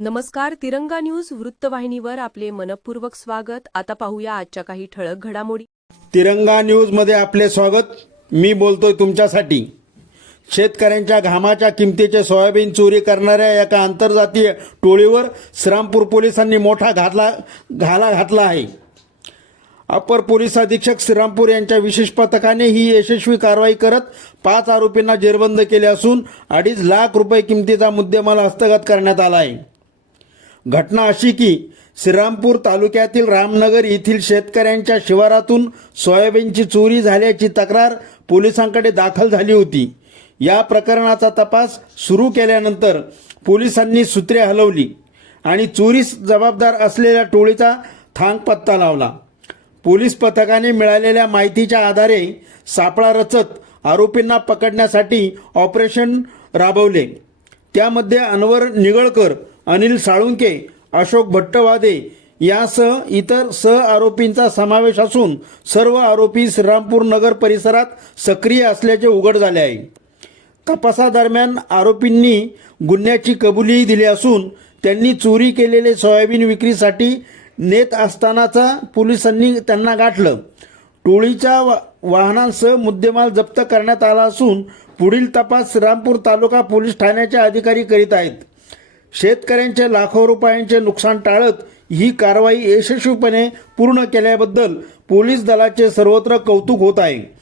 नमस्कार तिरंगा न्यूज वृत्तवाहिनीवर आपले मनपूर्वक स्वागत. आता पाहूया आजच्या काही ठळक घडामोडी. तिरंगा न्यूजमध्ये आपले स्वागत. मी बोलतोय तुमच्यासाठी. शेतकऱ्यांच्या घामाच्या किमतीचे सोयाबीन चोरी करणाऱ्या एका आंतरजातीय टोळीवर श्रामपूर पोलिसांनी मोठा घातला घाला घातला आहे. अपर पोलीस अधीक्षक श्रीरामपूर यांच्या विशेष पथकाने ही यशस्वी कारवाई करत पाच आरोपींना जेरबंद केले असून अडीच लाख रुपये किमतीचा मुद्देमाल हस्तगत करण्यात आला आहे. घटना अशी की श्रीरामपूर तालुक्यातील रामनगर येथील शेतकऱ्यांच्या शिवारातून सोयाबीनची चोरी झाल्याची तक्रार पोलिसांकडे दाखल झाली होती. या प्रकरणाचा तपास सुरू केल्यानंतर पोलिसांनी सूत्रे हलवली आणि चोरीस जबाबदार असलेल्या टोळीचा थांग पत्ता लावला. पोलीस पथकाने मिळालेल्या माहितीच्या आधारे सापळा रचत आरोपींना पकडण्यासाठी ऑपरेशन राबवले. त्यामध्ये अनवर निगळकर अनिल साळुंके अशोक भट्टवादे यासह इतर सह आरोपींचा समावेश असून सर्व आरोपी श्रीरामपूर नगर परिसरात सक्रिय असल्याचे उघड झाले आहे. तपासादरम्यान आरोपींनी गुन्ह्याची कबुलीही दिली असून त्यांनी चोरी केलेले सोयाबीन विक्रीसाठी नेत असतानाचा पोलिसांनी त्यांना गाठलं. टोळीच्या वा- वाहनांसह मुद्देमाल जप्त करण्यात आला असून पुढील तपास श्रीरामपूर तालुका पोलीस ठाण्याचे अधिकारी करीत आहेत. शेतकऱ्यांचे लाखो रुपयांचे नुकसान टाळत ही कारवाई यशस्वीपणे पूर्ण केल्याबद्दल पोलीस दलाचे सर्वत्र कौतुक होत आहे.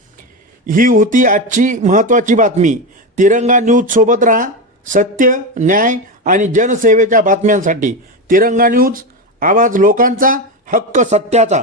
ही होती आजची महत्त्वाची बातमी. तिरंगा न्यूज सोबत राहा. सत्य न्याय आणि जनसेवेच्या बातम्यांसाठी तिरंगा न्यूज आवाज लोकांचा हक्क सत्याचा.